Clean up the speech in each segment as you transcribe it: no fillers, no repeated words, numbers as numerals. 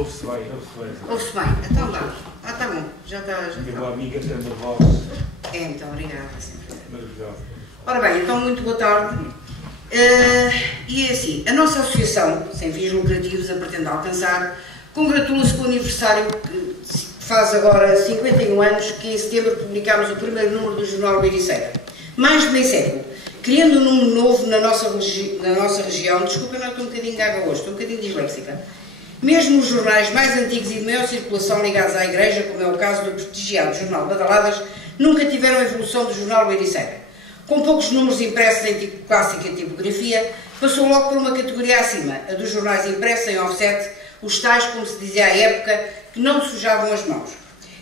Ouve-se bem, ouve-se bem. Ouve-se bem, então dá. Ah, está bom, já está. Minha boa amiga tem uma voz então, obrigada. maravilhosa. Ora bem, então muito boa tarde. E é assim, a nossa associação, sem fins lucrativos, a pretende alcançar, congratula-se com o aniversário que faz agora 51 anos, que em setembro publicámos o primeiro número do jornal Ericeira. Mais de meio século, criando um número novo na nossa região. Desculpa, não estou um bocadinho gaga hoje, estou um bocadinho disléxica. Mesmo os jornais mais antigos e de maior circulação ligados à Igreja, como é o caso do prestigiado Jornal Badaladas, nunca tiveram a evolução do jornal Ericeira. Com poucos números impressos em clássica tipografia, passou logo por uma categoria acima, a dos jornais impressos em offset, os tais, como se dizia à época, que não sujavam as mãos.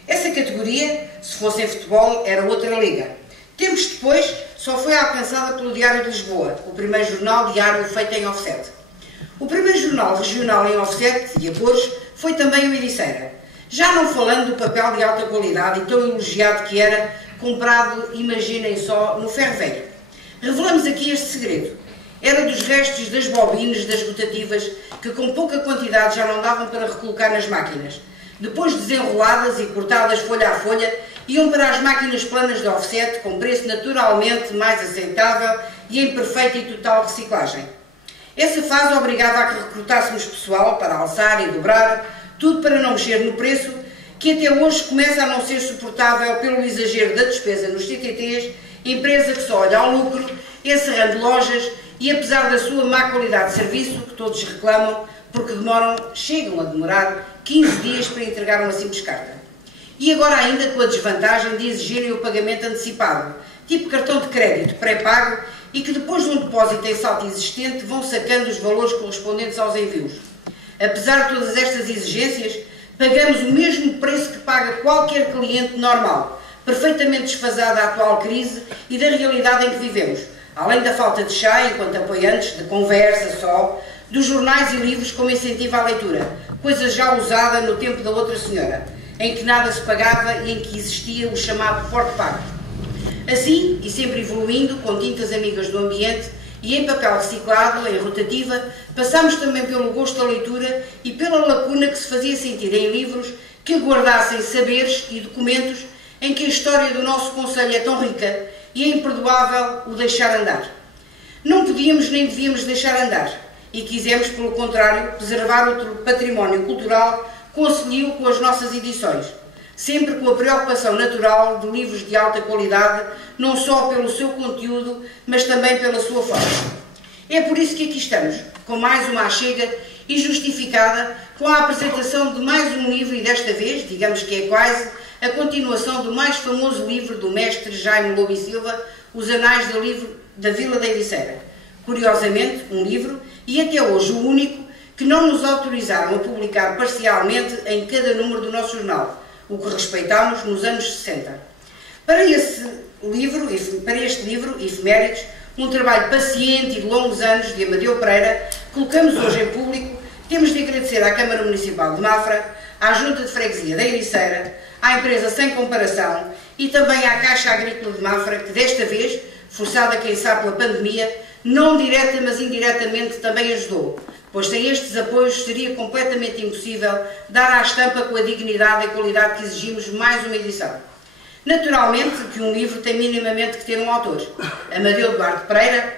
Essa categoria, se fosse em futebol, era outra liga. Tempos depois, só foi alcançada pelo Diário de Lisboa, o primeiro jornal diário feito em offset. O primeiro jornal regional em offset e a cores foi também o Ericeira. Já não falando do papel de alta qualidade e tão elogiado que era, comprado, imaginem só, no ferro velho. Revelamos aqui este segredo. Era dos restos das bobinas, das rotativas, que com pouca quantidade já não davam para recolocar nas máquinas. Depois desenroladas e cortadas folha a folha, iam para as máquinas planas de offset, com preço naturalmente mais aceitável e em perfeita e total reciclagem. Essa fase obrigava a que recrutássemos pessoal para alçar e dobrar, tudo para não mexer no preço, que até hoje começa a não ser suportável pelo exagero da despesa nos CTTs, empresa que só olha ao lucro, encerrando lojas e apesar da sua má qualidade de serviço, que todos reclamam, porque chegam a demorar 15 dias para entregar uma simples carta. E agora ainda com a desvantagem de exigirem o pagamento antecipado, tipo cartão de crédito pré-pago, e que depois de um depósito em saldo existente vão sacando os valores correspondentes aos envios. Apesar de todas estas exigências, pagamos o mesmo preço que paga qualquer cliente normal, perfeitamente desfasado da atual crise e da realidade em que vivemos, além da falta de chá enquanto apoiantes, de conversa só, dos jornais e livros como incentivo à leitura, coisa já usada no tempo da outra senhora, em que nada se pagava e em que existia o chamado porte pago. Assim, e sempre evoluindo, com tintas amigas do ambiente e em papel reciclado, em rotativa, passámos também pelo gosto da leitura e pela lacuna que se fazia sentir em livros que guardassem saberes e documentos em que a história do nosso concelho é tão rica e é imperdoável o deixar andar. Não podíamos nem devíamos deixar andar e quisemos, pelo contrário, preservar o património cultural concelhio com as nossas edições, sempre com a preocupação natural de livros de alta qualidade, não só pelo seu conteúdo, mas também pela sua forma. É por isso que aqui estamos, com mais uma achega e justificada, com a apresentação de mais um livro e desta vez, digamos que é quase, a continuação do mais famoso livro do mestre Jaime Lobo e Silva, Os Anais da Vila da Ericeira. Curiosamente, um livro, e até hoje o único, que não nos autorizaram a publicar parcialmente em cada número do nosso jornal, o que respeitámos nos anos 60. Para este livro, Efemérides, um trabalho paciente e de longos anos de Amadeu Pereira, colocamos hoje em público, temos de agradecer à Câmara Municipal de Mafra, à Junta de Freguesia da Ericeira, à empresa Sem Comparação e também à Caixa Agrícola de Mafra, que desta vez, forçada quem sabe pela pandemia, não direta mas indiretamente também ajudou, pois sem estes apoios seria completamente impossível dar à estampa com a dignidade e qualidade que exigimos mais uma edição. Naturalmente que um livro tem minimamente que ter um autor, Amadeu Duarte Pereira,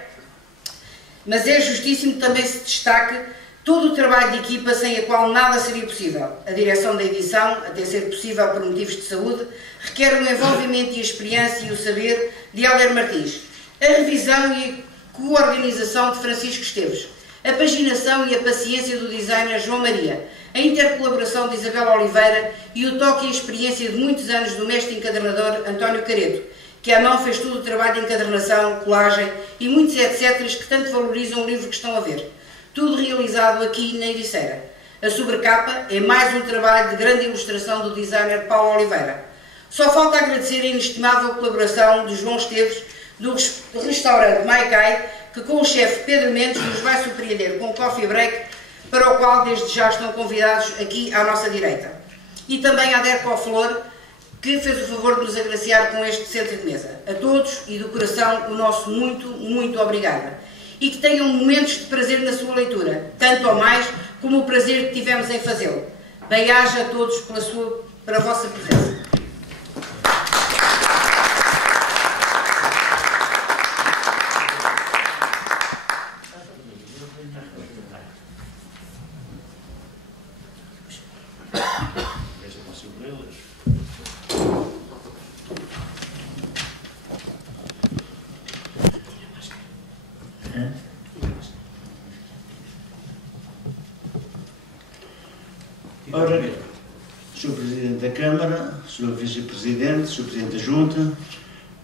mas é justíssimo que também se destaque todo o trabalho de equipa sem a qual nada seria possível. A direção da edição, até ser possível por motivos de saúde, requer o envolvimento e a experiência e o saber de Helder Martins, a revisão e a coorganização de Francisco Esteves, a paginação e a paciência do designer João Maria, a intercolaboração de Isabel Oliveira e o toque e a experiência de muitos anos do mestre encadernador António Careto, que à mão fez todo o trabalho de encadernação, colagem e muitos etcéteras que tanto valorizam o livro que estão a ver. Tudo realizado aqui na Ericeira. A sobrecapa é mais um trabalho de grande ilustração do designer Paulo Oliveira. Só falta agradecer a inestimável colaboração de João Esteves, do restaurante Maicai, que com o chefe Pedro Mendes nos vai surpreender com o coffee break, para o qual desde já estão convidados aqui à nossa direita. E também à Derco Flor, que fez o favor de nos agraciar com este centro de mesa. A todos e do coração o nosso muito, muito obrigada. E que tenham momentos de prazer na sua leitura, tanto ou mais como o prazer que tivemos em fazê-lo. Bem-aja a todos para a vossa presença. Ora, Sr. Presidente da Câmara, Sr. Vice-Presidente, Sr. Presidente da Junta,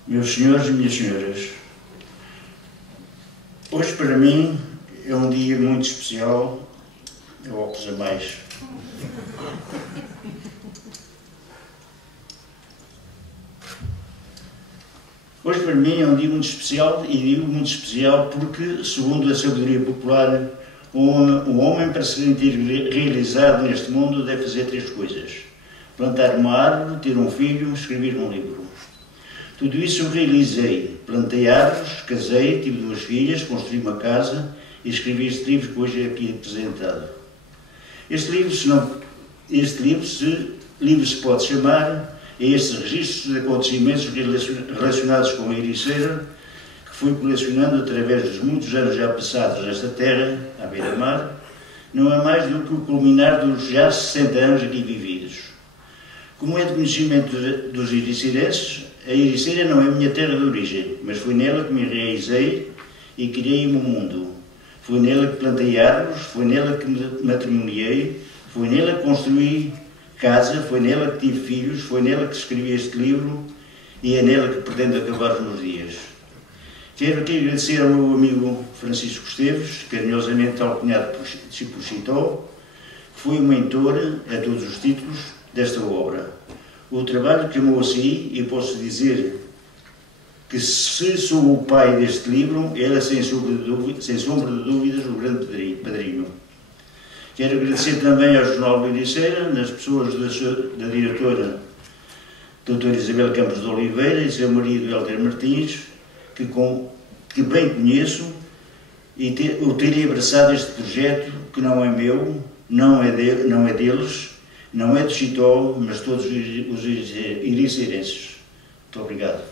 meus senhores e minhas senhoras, hoje para mim é um dia muito especial, é óculos a mais. Hoje para mim é um dia muito especial, e digo muito especial porque, segundo a sabedoria popular, um homem, para se sentir realizado neste mundo, deve fazer 3 coisas: plantar uma árvore, ter um filho, escrever um livro. Tudo isso eu realizei. Plantei árvores, casei, tive 2 filhas, construí uma casa e escrevi este livro que hoje é aqui apresentado. Este livro se pode chamar a estes registros de acontecimentos relacionados com a Ericeira, que fui colecionando através dos muitos anos já passados nesta terra, à beira-mar. Não é mais do que o culminar dos já 60 anos aqui vividos. Como é de conhecimento dos ericeirenses, a Ericeira não é a minha terra de origem, mas foi nela que me enraizei e criei o meu mundo. Foi nela que plantei árvores, foi nela que me matrimoniei, foi nela que construí casa, foi nela que tive filhos, foi nela que escrevi este livro e é nela que pretendo acabar os meus dias. Quero aqui agradecer ao meu amigo Francisco Esteves, carinhosamente alcunhado por Chitó, que foi o mentor a todos os títulos desta obra. O trabalho que amou a si, e posso dizer que se sou o pai deste livro, ele é sem sombra de dúvidas o grande padrinho. Quero agradecer também ao Jornal do Ericeira, nas pessoas da diretora doutora Isabel Campos de Oliveira e seu marido Helder Martins, que bem conheço, e o terem abraçado este projeto que não é meu, não é deles, não é do Chitó, mas todos os ericeirenses. Muito obrigado.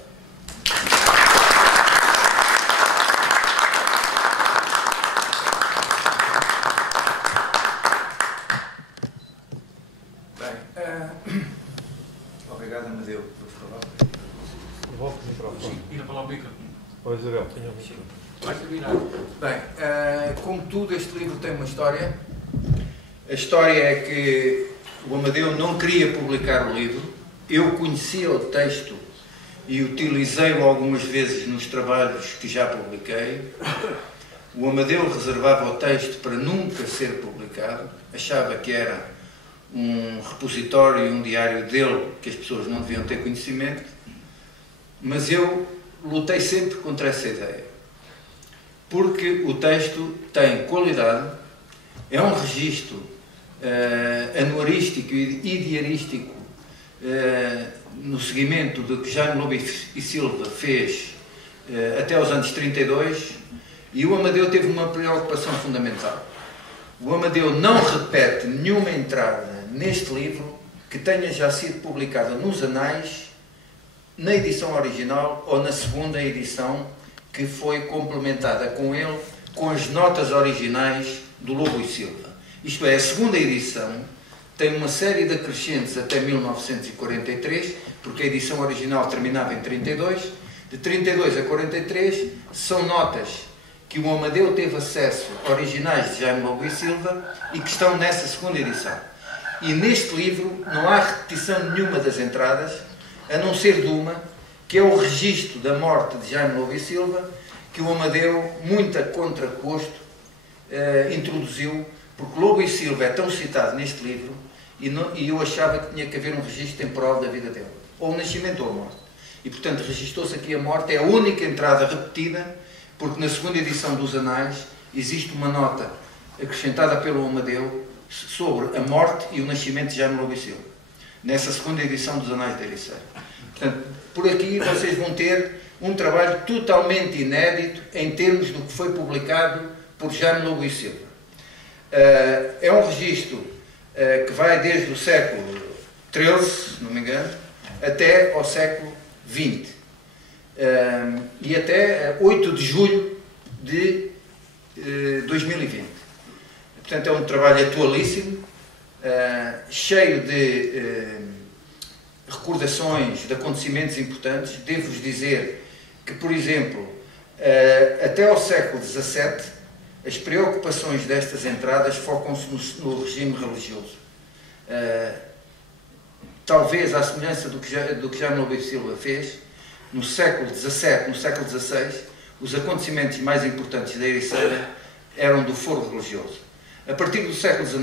Obrigado, Amadeu, por falar. Volta o microfone. Ir para lá o micro. Ó Isabel, tenha um microfone. Vai terminar. Bem, como tudo, este livro tem uma história. A história é que o Amadeu não queria publicar o livro. Eu conhecia o texto e utilizei-o algumas vezes nos trabalhos que já publiquei. O Amadeu reservava o texto para nunca ser publicado. Achava que era um repositório e um diário dele que as pessoas não deviam ter conhecimento, mas eu lutei sempre contra essa ideia, porque o texto tem qualidade, é um registro anuarístico e diarístico no seguimento do que Jaime Lobo e Silva fez até os anos 32, e o Amadeu teve uma preocupação fundamental. O Amadeu não repete nenhuma entrada neste livro que tenha já sido publicada nos anais, na edição original ou na segunda edição que foi complementada com ele, com as notas originais do Lobo e Silva. Isto é, a segunda edição tem uma série de acrescentos até 1943, porque a edição original terminava em 32, de 32 a 43 são notas que o Amadeu teve acesso originais de Jaime Lobo e Silva e que estão nessa segunda edição. E neste livro não há repetição nenhuma das entradas, a não ser de uma, que é o registro da morte de Jaime Lobo e Silva, que o Amadeu, muito a contragosto, introduziu, porque Lobo e Silva é tão citado neste livro, e eu achava que tinha que haver um registro temporal da vida dele, ou o nascimento ou a morte. E, portanto, registou-se aqui a morte, é a única entrada repetida, porque na segunda edição dos Anais existe uma nota acrescentada pelo Amadeu sobre a morte e o nascimento de Jaime Lobo e Silva, nessa segunda edição dos Anais da Ericeira. Portanto, por aqui vocês vão ter um trabalho totalmente inédito em termos do que foi publicado por Jaime Lobo e Silva. É um registro que vai desde o século XIII, se não me engano, até ao século XX. E até 8 de julho de 2020. Portanto, é um trabalho atualíssimo, cheio de recordações de acontecimentos importantes. Devo-vos dizer que, por exemplo, até ao século XVII, as preocupações destas entradas focam-se no regime religioso. Talvez à semelhança do que Jaime Loubeiro Silva fez, no século XVII, no século XVI, os acontecimentos mais importantes da Ericeira eram do foro religioso. A partir do século XIX,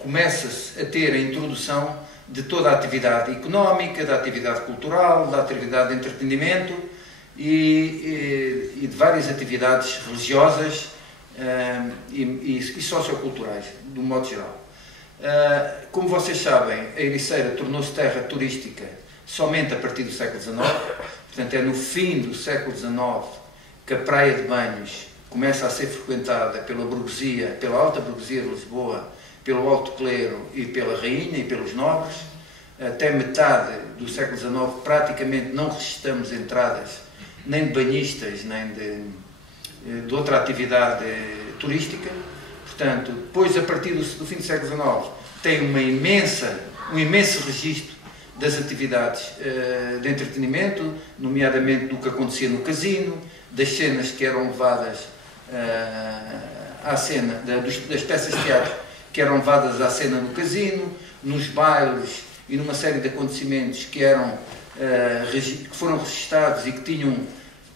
começa-se a ter a introdução de toda a atividade económica, da atividade cultural, da atividade de entretenimento e de várias atividades religiosas e socioculturais, de um modo geral. Como vocês sabem, a Ericeira tornou-se terra turística somente a partir do século XIX, portanto é no fim do século XIX que a praia de Banhos começa a ser frequentada pela burguesia, pela alta burguesia de Lisboa, pelo alto clero e pela rainha e pelos nobres. Até metade do século XIX praticamente não registramos entradas nem de banhistas, nem de outra atividade turística. Portanto, depois, a partir do fim do século XIX, tem um imenso registro das atividades de entretenimento, nomeadamente do que acontecia no casino, das cenas que eram levadas à cena, das peças de teatro que eram levadas à cena no casino, nos bailes e numa série de acontecimentos que foram registados e que tinham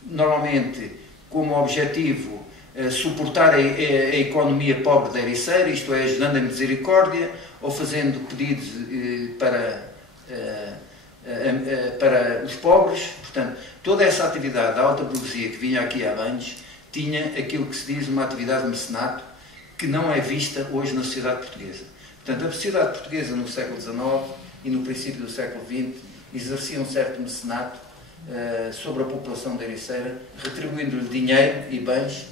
normalmente como objetivo suportar a economia pobre da Ericeira, isto é, ajudando a misericórdia ou fazendo pedidos para os pobres. Portanto, toda essa atividade da alta burguesia que vinha aqui a Banhos tinha aquilo que se diz uma atividade de mecenato que não é vista hoje na sociedade portuguesa. Portanto, a sociedade portuguesa no século XIX e no princípio do século XX exercia um certo mecenato sobre a população da Ericeira, retribuindo-lhe dinheiro e bens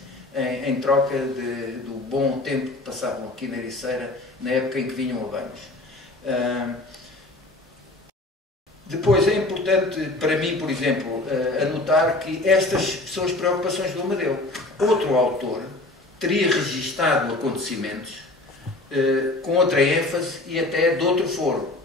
em troca do bom tempo que passavam aqui na Ericeira na época em que vinham a Banhos. Depois é importante para mim, por exemplo, anotar que estas são as preocupações do Amadeu. Outro autor teria registado acontecimentos com outra ênfase e até de outro foro.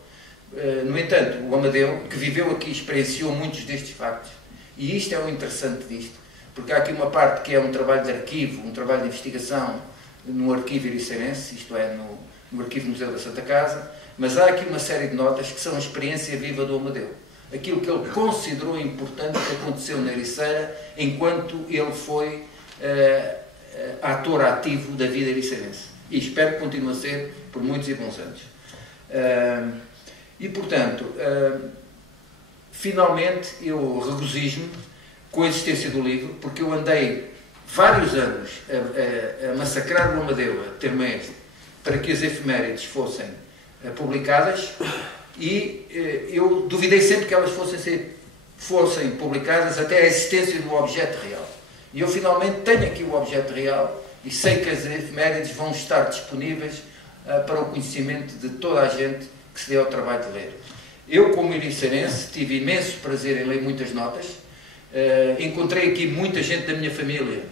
No entanto, o Amadeu, que viveu aqui, experienciou muitos destes factos. E isto é o interessante disto, porque há aqui uma parte que é um trabalho de arquivo, um trabalho de investigação no arquivo ericeirense, isto é, no arquivo Museu da Santa Casa, mas há aqui uma série de notas que são a experiência viva do Amadeu. Aquilo que ele considerou importante que aconteceu na Ericeira enquanto ele foi ator ativo da vida ericeirense. E espero que continue a ser por muitos e bons anos. E, portanto, finalmente eu regozijo-me com a existência do livro, porque eu andei vários anos a massacrar o Amadeu, a ter-me para que as efemérides fossem publicadas, e eu duvidei sempre que elas fossem publicadas até a existência do objeto real. E eu finalmente tenho aqui o objeto real e sei que as efemérides vão estar disponíveis para o conhecimento de toda a gente que se dê ao trabalho de ler. Eu, como ericeirense, tive imenso prazer em ler muitas notas. Encontrei aqui muita gente da minha família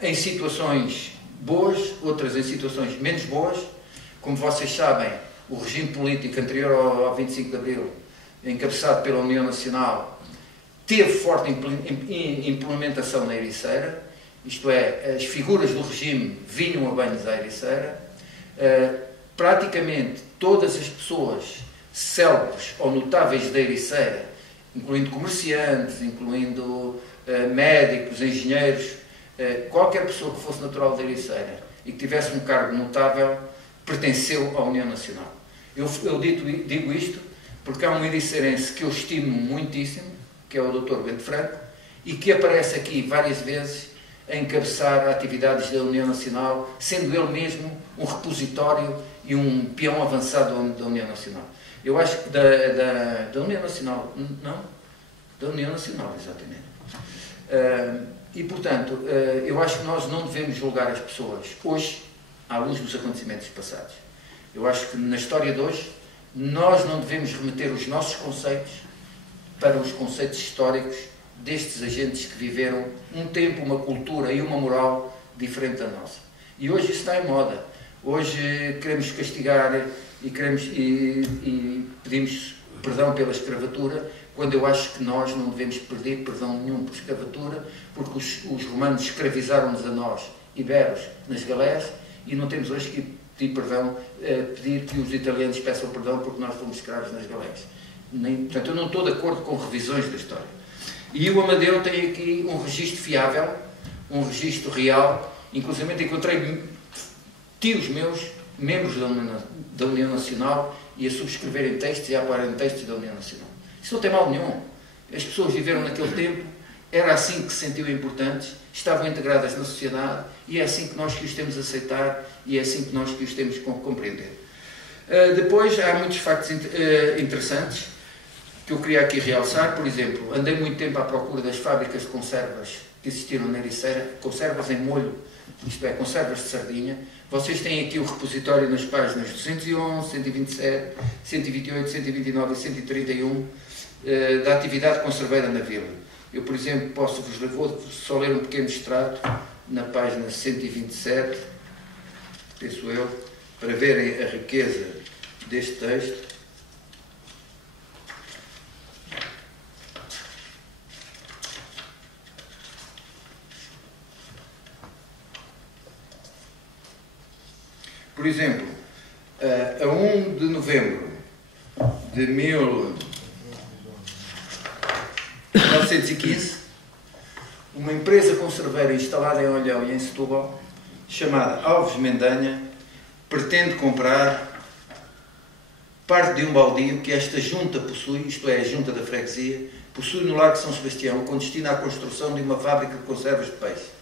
em situações boas, outras em situações menos boas. Como vocês sabem, o regime político anterior ao 25 de Abril, encabeçado pela União Nacional, teve forte implementação na Ericeira, isto é, as figuras do regime vinham a Banhos à Ericeira. Praticamente todas as pessoas célebres ou notáveis da Ericeira, incluindo comerciantes, incluindo médicos, engenheiros, qualquer pessoa que fosse natural da Ericeira e que tivesse um cargo notável, pertenceu à União Nacional. Eu digo isto porque há um ericeirense que eu estimo muitíssimo, que é o Dr. Bento Franco, e que aparece aqui várias vezes a encabeçar atividades da União Nacional, sendo ele mesmo um repositório e um peão avançado da União Nacional. Eu acho que da União Nacional, não? Da União Nacional, exatamente. E, portanto, eu acho que nós não devemos julgar as pessoas hoje à luz dos acontecimentos passados. Eu acho que na história de hoje nós não devemos remeter os nossos conceitos para os conceitos históricos destes agentes que viveram um tempo, uma cultura e uma moral diferente da nossa. E hoje isso está em moda. Hoje queremos castigar e pedimos perdão pela escravatura, quando eu acho que nós não devemos pedir perdão nenhum por escravatura, porque os romanos escravizaram-nos a nós, iberos, nas galés, e não temos hoje que pedir que os italianos peçam perdão porque nós fomos escravos nas galés. Portanto, eu não estou de acordo com revisões da história. E o Amadeu tem aqui um registro fiável, um registro real. Inclusive encontrei tios meus, membros da União Nacional, e a subscreverem textos e a apoiarem textos da União Nacional. Isso não tem mal nenhum. As pessoas viveram naquele tempo, era assim que se sentiam importantes, estavam integradas na sociedade, e é assim que nós que os temos a aceitar, e é assim que nós que os temos que compreender. Depois, há muitos factos interessantes que eu queria aqui realçar. Por exemplo, andei muito tempo à procura das fábricas de conservas que existiram na Ericeira, conservas em molho, isto é, conservas de sardinha. Vocês têm aqui o repositório nas páginas 211, 127, 128, 129 e 131 da atividade conserveira na vila. Eu, por exemplo, vou só ler um pequeno extrato na página 127, penso eu, para verem a riqueza deste texto. Por exemplo, a 1 de novembro de 1915, uma empresa conserveira instalada em Olhão e em Setúbal, chamada Alves Mendanha, pretende comprar parte de um baldio que esta junta possui, isto é, a junta da freguesia, possui no Largo de São Sebastião, com destino à construção de uma fábrica de conservas de peixe.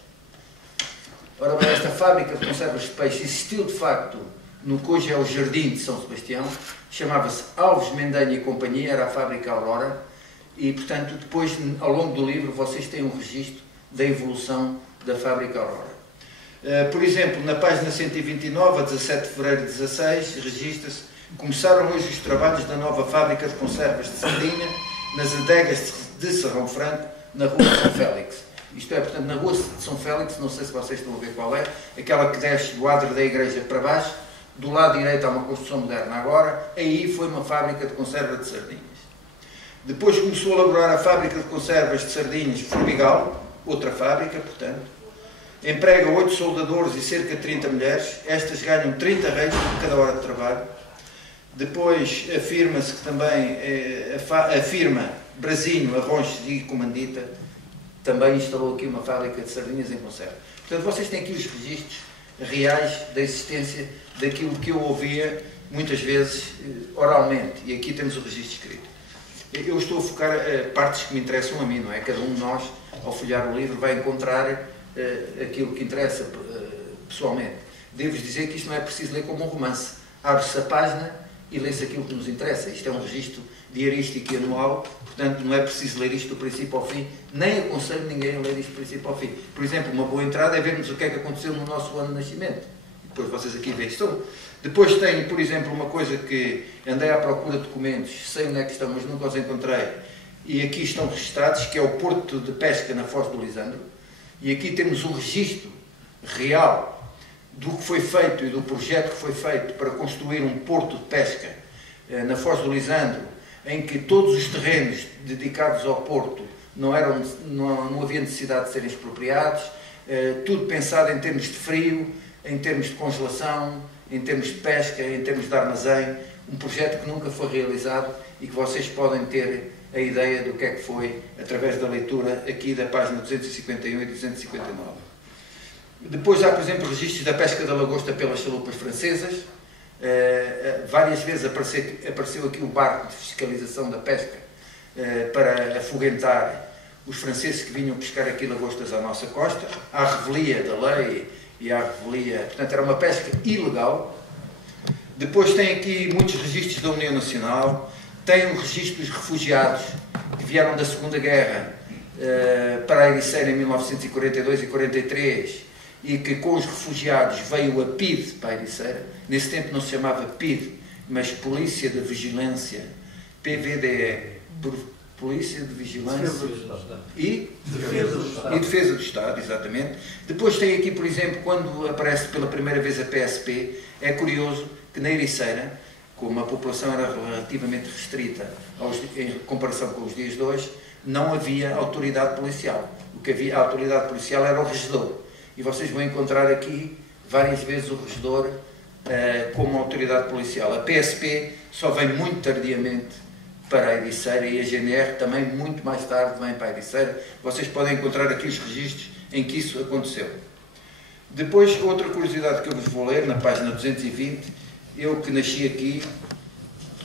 Ora bem, esta fábrica de conservas de peixe existiu de facto no que hoje é o Jardim de São Sebastião, chamava-se Alves Mendanha e Companhia, era a fábrica Aurora, e portanto depois ao longo do livro vocês têm um registro da evolução da fábrica Aurora. Por exemplo, na página 129, a 17 de fevereiro de 16, registra-se: começaram hoje os trabalhos da nova fábrica de conservas de sardinha nas adegas de Serrão Franco, na rua de São Félix. Isto é, portanto, na rua de São Félix, não sei se vocês estão a ver qual é, aquela que desce do adro da igreja para baixo, do lado direito há uma construção moderna agora, aí foi uma fábrica de conserva de sardinhas. Depois começou a elaborar a fábrica de conservas de sardinhas Formigal, outra fábrica, portanto, emprega 8 soldadores e cerca de 30 mulheres, estas ganham 30 reis por cada hora de trabalho. Depois afirma-se que também a firma Brasinho, Arronches e Comandita também instalou aqui uma fábrica de sardinhas em conserva. Portanto, vocês têm aqui os registros reais da existência daquilo que eu ouvia muitas vezes oralmente, e aqui temos o registro escrito. Eu estou a focar partes que me interessam a mim, não é? Cada um de nós, ao folhear o livro, vai encontrar aquilo que interessa pessoalmente. Devo-vos dizer que isto não é preciso ler como um romance. Abre-se a página e lê-se aquilo que nos interessa. Isto é um registro diarístico e anual, portanto não é preciso ler isto do princípio ao fim, nem aconselho ninguém a ler isto do princípio ao fim. Por exemplo, uma boa entrada é vermos o que é que aconteceu no nosso ano de nascimento. Depois vocês aqui veem isto. Depois tenho, por exemplo, uma coisa que andei à procura de documentos, sei onde é que estão, mas nunca os encontrei, e aqui estão registrados, que é o Porto de Pesca na Foz do Lisandro, e aqui temos um registro real do que foi feito e do projeto que foi feito para construir um porto de pesca na Foz do Lisandro, em que todos os terrenos dedicados ao porto não havia necessidade de serem expropriados, tudo pensado em termos de frio, em termos de congelação, em termos de pesca, em termos de armazém, um projeto que nunca foi realizado e que vocês podem ter a ideia do que é que foi através da leitura aqui da página 251 e 259. Depois há, por exemplo, registros da pesca da lagosta pelas chalupas francesas. Várias vezes apareceu aqui o barco de fiscalização da pesca para afoguentar os franceses que vinham pescar aqui lagostas à nossa costa. Há a revelia da lei e há a revelia, portanto era uma pesca ilegal. Depois tem aqui muitos registros da União Nacional, tem o registro dos refugiados que vieram da Segunda Guerra para a Ericeira em 1942 e 43, e que com os refugiados veio a PIDE para a Ericeira. Nesse tempo não se chamava PIDE, mas Polícia de Vigilância, PVDE, Polícia de Vigilância e Defesa do Estado, exatamente. Depois tem aqui, por exemplo, quando aparece pela primeira vez a PSP, é curioso que na Ericeira, como a população era relativamente restrita em comparação com os dias de hoje, não havia autoridade policial. O que havia, a autoridade policial era o regedor. E vocês vão encontrar aqui várias vezes o regedor como autoridade policial. A PSP só vem muito tardiamente para a Ericeira e a GNR também muito mais tarde vem para a Ericeira. Vocês podem encontrar aqui os registros em que isso aconteceu. Depois, outra curiosidade que eu vos vou ler, na página 220, eu que nasci aqui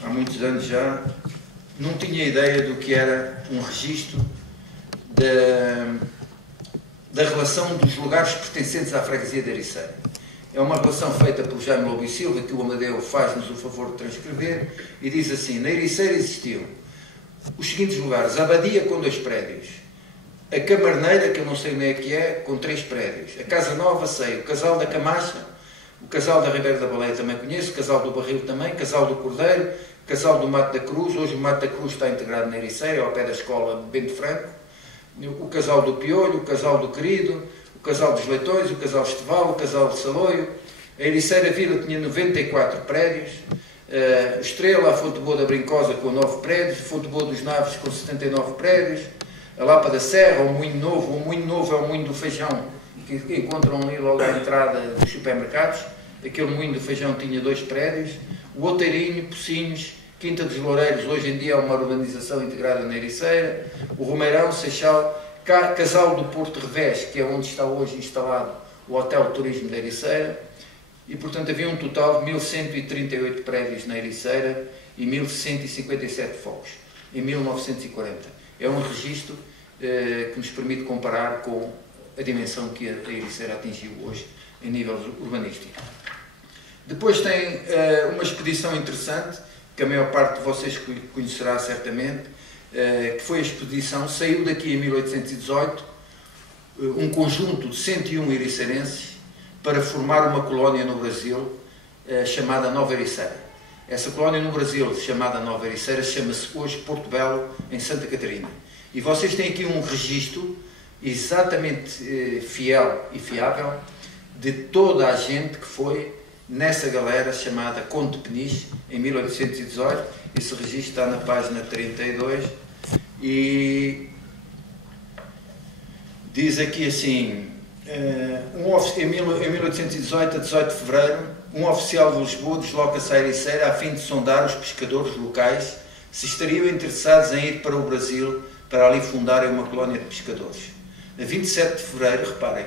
há muitos anos já, não tinha ideia do que era um registro da relação dos lugares pertencentes à freguesia de Ericeira. É uma relação feita por Jaime Lobo e Silva, que o Amadeu faz-nos o favor de transcrever, e diz assim: na Ericeira existiam os seguintes lugares: a Abadia com 2 prédios, a Camarneira, que eu não sei onde é que é, com 3 prédios, a Casa Nova, sei, o Casal da Camacha, o Casal da Ribeira da Baleia também conheço, o Casal do Barril também, o Casal do Cordeiro, o Casal do Mato da Cruz. Hoje o Mato da Cruz está integrado na Ericeira, ao pé da escola Bento Franco, o Casal do Piolho, o Casal do Querido, o Casal dos Leitões, o Casal Esteval, o Casal de Saloio. A Ericeira Vila tinha 94 prédios, o Estrela, a Fonte Boa da Brincosa com 9 prédios, a Fonte Boa dos Naves com 79 prédios, a Lapa da Serra, o Moinho Novo é o Moinho do Feijão, que encontram ali logo à entrada dos supermercados. Aquele Moinho do Feijão tinha 2 prédios, o Outeirinho, Pocinhos, Quinta dos Loureiros, hoje em dia é uma urbanização integrada na Ericeira, o Romeirão, Seixal, Casal do Porto Revés, que é onde está hoje instalado o Hotel de Turismo da Ericeira, e portanto havia um total de 1138 prédios na Ericeira e 1157 fogos, em 1940. É um registro que nos permite comparar com a dimensão que a Ericeira atingiu hoje em nível urbanístico. Depois tem uma expedição interessante, que a maior parte de vocês conhecerá certamente, que foi a expedição, saiu daqui em 1818, um conjunto de 101 ericeirenses para formar uma colónia no Brasil chamada Nova Ericeira. Essa colónia no Brasil, chamada Nova Ericeira, chama-se hoje Porto Belo, em Santa Catarina. E vocês têm aqui um registro exatamente fiel e fiável de toda a gente que foi nessa galera chamada Conde de Peniche, em 1818. Esse registro está na página 32 e diz aqui assim: em 1818, a 18 de fevereiro, um oficial de Lisboa desloca-se à Ericeira a fim de sondar os pescadores locais se estariam interessados em ir para o Brasil para ali fundarem uma colónia de pescadores. A 27 de fevereiro, reparem,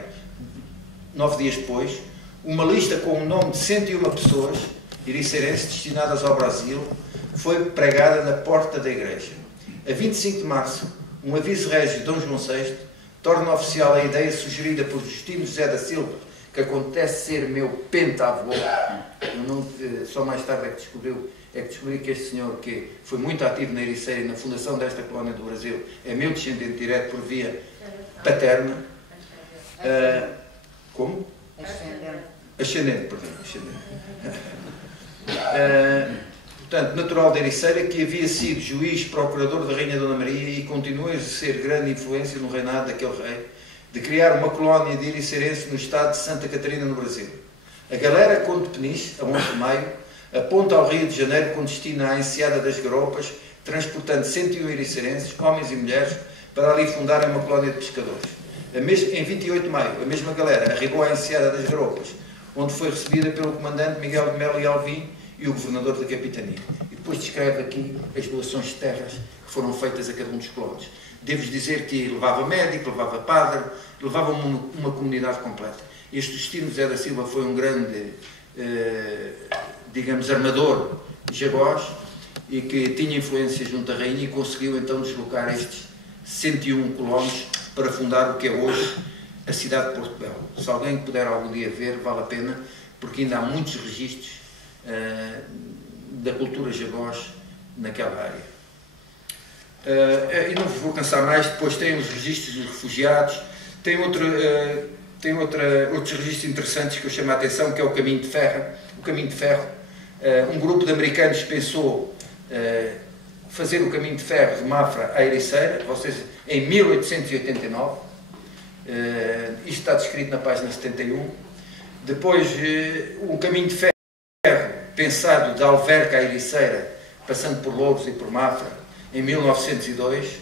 9 dias depois, uma lista com o nome de 101 pessoas ericeirenses destinadas ao Brasil foi pregada na porta da igreja. A 25 de março, um aviso régio de Dom João VI torna oficial a ideia sugerida por Justino José da Silva, que acontece ser meu pentavô. Só mais tarde é que descobri que este senhor, que foi muito ativo na Ericeira e na fundação desta colónia do Brasil, é meu descendente direto por via paterna. Como? Ascendente, perdão. Portanto, natural da Ericeira, que havia sido juiz, procurador da Rainha Dona Maria e continua a exercer grande influência no reinado daquele rei, de criar uma colónia de ericeirenses no estado de Santa Catarina, no Brasil. A galera Conde de Peniche, a 11 de maio, aponta ao Rio de Janeiro com destino à Enseada das Garopas, transportando 101 ericeirenses, homens e mulheres, para ali fundarem uma colónia de pescadores. Em 28 de maio, a mesma galera arribou à Enseada das Garopas, onde foi recebida pelo comandante Miguel de Melo e Alvim e o governador da capitania. E depois descreve aqui as doações de terras que foram feitas a cada um dos colonos. Devo-vos dizer que levava médico, levava padre, levava uma comunidade completa. Este Justino José da Silva foi um grande, digamos, armador jagós e que tinha influência junto à rainha e conseguiu então deslocar estes 101 colonos para fundar o que é hoje a cidade de Porto Belo. Se alguém puder algum dia ver, vale a pena, porque ainda há muitos registros da cultura jagós naquela área. E não vos vou cansar mais. Depois tem os registros dos refugiados, tem tem outros registros interessantes que eu chamo a atenção, que é o Caminho de Ferro. O Caminho de Ferro, um grupo de americanos pensou fazer o Caminho de Ferro de Mafra à Ericeira, ou seja, em 1889. Isto está descrito na página 71. Depois, um Caminho de Ferro pensado de Alverca à Ericeira, passando por Louros e por Mafra, em 1902.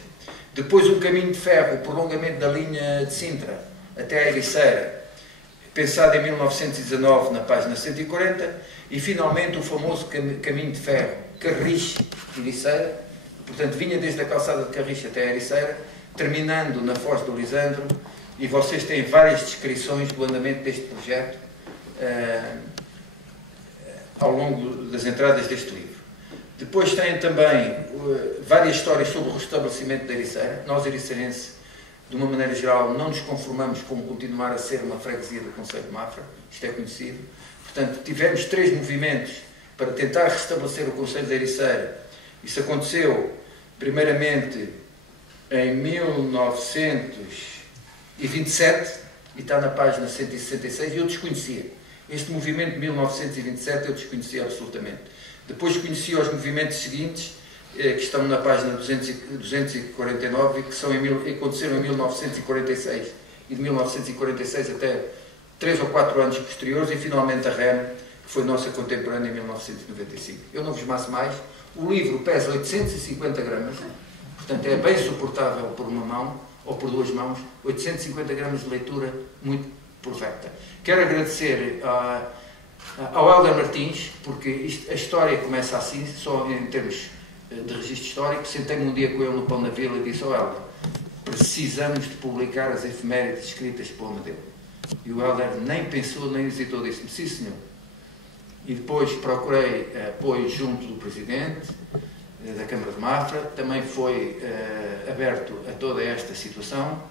Depois, um Caminho de Ferro, o prolongamento da linha de Sintra até a Ericeira, pensado em 1919, na página 140. E, finalmente, o famoso Caminho de Ferro Carriche-Ericeira, portanto, vinha desde a calçada de Carriche até a Ericeira, terminando na Foz do Lisandro, e vocês têm várias descrições do andamento deste projeto ao longo das entradas deste livro. Depois têm também várias histórias sobre o restabelecimento da Ericeira. Nós, ericeirenses, de uma maneira geral, não nos conformamos com continuar a ser uma freguesia do Concelho de Mafra, isto é conhecido. Portanto, tivemos 3 movimentos para tentar restabelecer o Concelho de Ericeira. Isso aconteceu, primeiramente, em 1927, e está na página 166, e eu desconhecia. Este movimento de 1927 eu desconhecia absolutamente. Depois conhecia os movimentos seguintes, que estão na página 249, e que aconteceram em 1946, e de 1946 até 3 ou 4 anos posteriores, e finalmente a REM, que foi nossa contemporânea em 1995. Eu não vos maço mais. O livro pesa 850 gramas, portanto é bem suportável por uma mão, ou por 2 mãos, 850 gramas de leitura muito perfeita. Quero agradecer ao Hélder Martins, porque a história começa assim, só em termos de registro histórico. Sentei-me um dia com ele no Pão na Vila e disse ao Hélder: precisamos de publicar as efemérides escritas por Amadeu. E o Hélder nem pensou, nem hesitou, disse-me: sim, senhor. E depois procurei apoio junto do Presidente da Câmara de Mafra, também foi aberto a toda esta situação,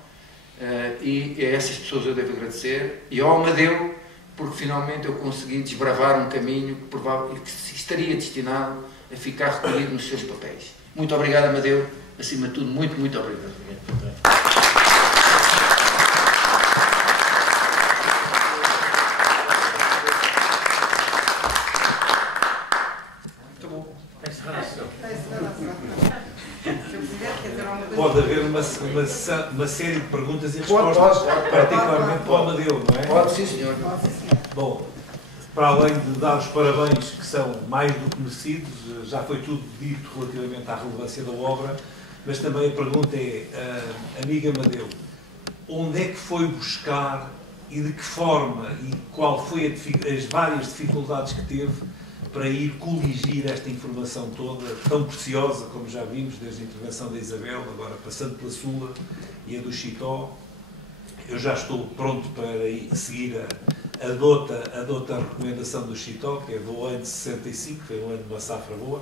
e a essas pessoas eu devo agradecer, e ao Amadeu, porque finalmente eu consegui desbravar um caminho que estaria destinado a ficar recolhido nos seus papéis. Muito obrigado, Amadeu, acima de tudo, muito, muito obrigado. Pode haver uma série de perguntas e respostas, particularmente para o Amadeu, não é? Pode, sim, senhor. Bom, para além de dar os parabéns, que são mais do que merecidos, já foi tudo dito relativamente à relevância da obra, mas também a pergunta é, amigo Amadeu, onde é que foi buscar e de que forma e qual foi as várias dificuldades que teve para ir coligir esta informação toda, tão preciosa, como já vimos, desde a intervenção da Isabel, agora passando pela sua e a do Chitó. Eu já estou pronto para seguir a dota recomendação do Chitó, que é do ano de 65, foi um ano de uma safra boa,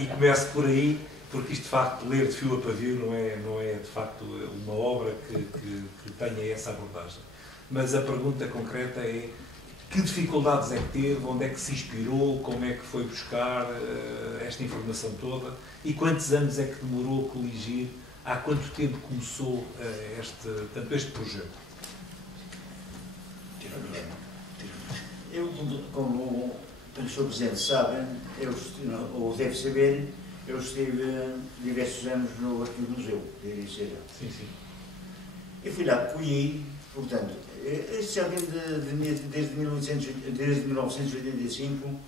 e começo por aí, porque isto de facto, ler de fio a pavio não é de facto uma obra que tenha essa abordagem. Mas a pergunta concreta é: que dificuldades é que teve, onde é que se inspirou, como é que foi buscar esta informação toda e quantos anos é que demorou a coligir, há quanto tempo começou este projeto? Eu, como o Sr. Presidente sabe, ou deve saber, eu estive diversos anos no Arquivo Museu de Ericeira. Sim, sim. Eu fui lá, colhi, portanto, este já vem desde 1985,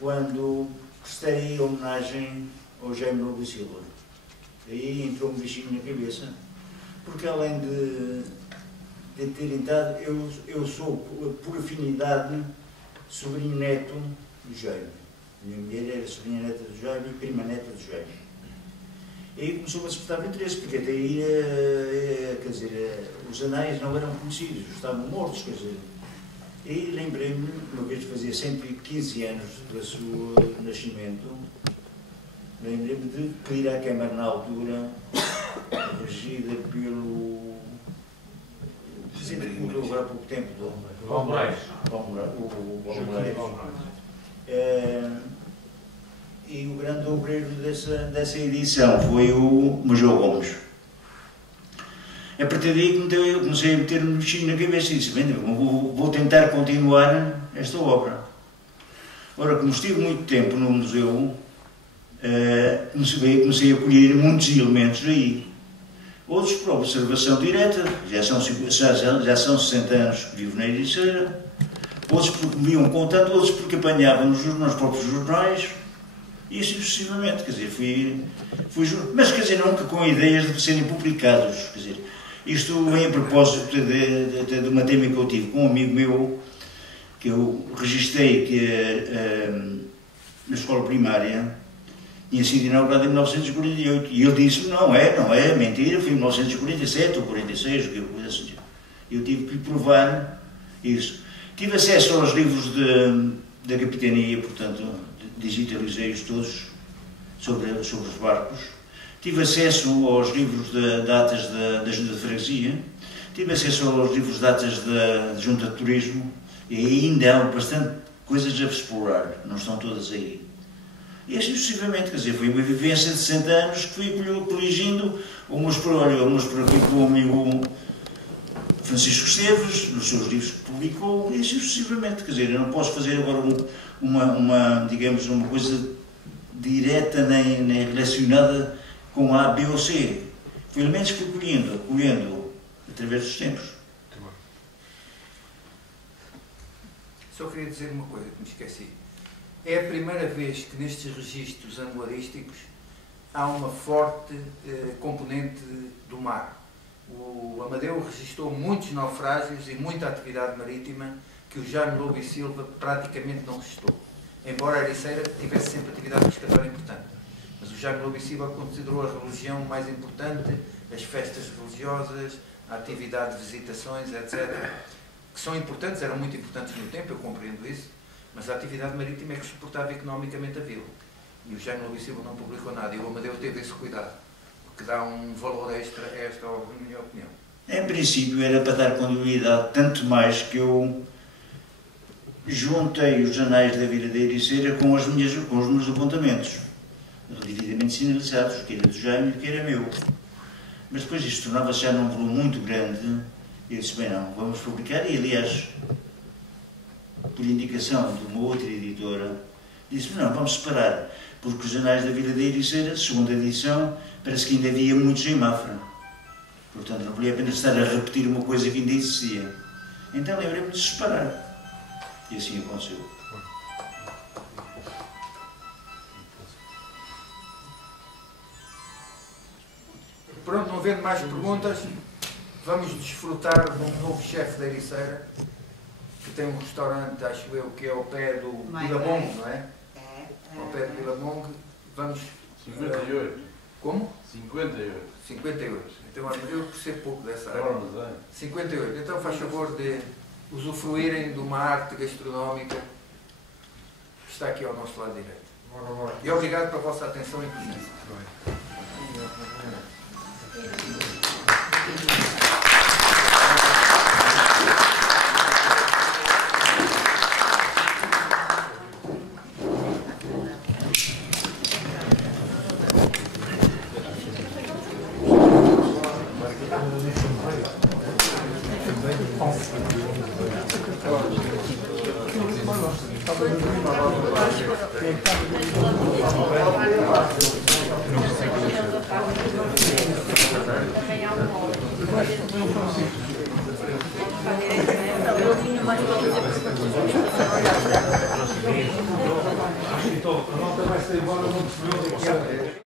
quando prestei homenagem ao Jaime Lobo Silva. Aí entrou um bichinho na cabeça, porque além de ter entrado, eu sou, por afinidade, sobrinho neto do Jaime. Minha mulher era sobrinha neta do Jaime e prima neta do Jaime. E aí começou a despertar o interesse, porque até aí, quer dizer, os anais não eram conhecidos, estavam mortos, quer dizer. E lembrei-me, uma vez de fazer 115 anos do seu nascimento, lembrei-me de pedir à Câmara na altura, regida pelo Presidente que morreu agora há pouco tempo, o Moraes. E o grande obreiro dessa edição foi o Major Gomes. A partir daí eu comecei a meter um bichinho na cabeça e disse, bem, vou tentar continuar esta obra. Ora, como estive muito tempo no museu, comecei a colher muitos elementos aí. Outros por observação direta, já são 60 anos que vivo na Ericeira, outros porque me iam contando, outros porque apanhavam nos próprios jornais, e assim sucessivamente, quer dizer, fui mas quer dizer, nunca com ideias de serem publicados, quer dizer, isto vem a propósito de uma tema que eu tive com um amigo meu, que eu registrei que na escola primária tinha sido inaugurada em 1948, e ele disse, não é mentira, foi em 1947 ou 46, que coisa assim. Eu tive que lhe provar isso. Tive acesso aos livros da capitania, portanto, digitalizei-os todos sobre os barcos. Tive acesso aos livros de datas da Junta de Freguesia, tive acesso aos livros de datas da Junta de Turismo, e ainda há bastante coisas a explorar, não estão todas aí. E assim sucessivamente, quer dizer, foi uma vivência de 60 anos que fui coligindo umas por aqui pelo amigo Francisco Esteves, nos seus livros que publicou, e assim sucessivamente, quer dizer, eu não posso fazer agora digamos, uma coisa direta nem relacionada com A, B ou C. Foi elementos que fui colhendo através dos tempos. Só queria dizer uma coisa que me esqueci. É a primeira vez que nestes registros anguarísticos há uma forte componente do mar. O Amadeu registrou muitos naufrágios e muita atividade marítima que o Jaime Lobo e Silva praticamente não registrou. Embora a Ericeira tivesse sempre atividade pescatória importante. Mas o Jaime Lobo e Silva considerou a religião mais importante, as festas religiosas, a atividade de visitações, etc. Que são importantes, eram muito importantes no tempo, eu compreendo isso, mas a atividade marítima é que suportava economicamente a vila. E o Jaime Lobo e Silva não publicou nada, e o Amadeu teve esse cuidado, porque dá um valor extra a esta obra, na minha opinião. Em princípio era para dar continuidade, tanto mais que eu juntei os anais da Vila da Ericeira com os meus apontamentos, devidamente sinalizados, que era do Jaime e que era meu. Mas depois isto tornava-se já num volume muito grande, e eu disse, bem não, vamos publicar, e aliás, por indicação de uma outra editora, disse, não, vamos separar, porque os anais da Vila da Ericeira, segunda edição, parece que ainda havia muitos em Mafra. Portanto, não valia a pena estar a repetir uma coisa que ainda existia. Então lembrei-me de separar. E assim aconteceu. Pronto, não havendo mais perguntas, vamos desfrutar de um novo chefe da Ericeira, que tem um restaurante, acho eu, que é ao pé do Vilamongue, não é? Ao pé do Vilamongue. Vamos... 58. Como? 58. 58. Então, eu percebo pouco dessa área. 58. Então, faz favor de usufruírem de uma arte gastronómica que está aqui ao nosso lado direito. E obrigado pela vossa atenção e presença. Então, a nota vai ser embora, não percebeu o que é.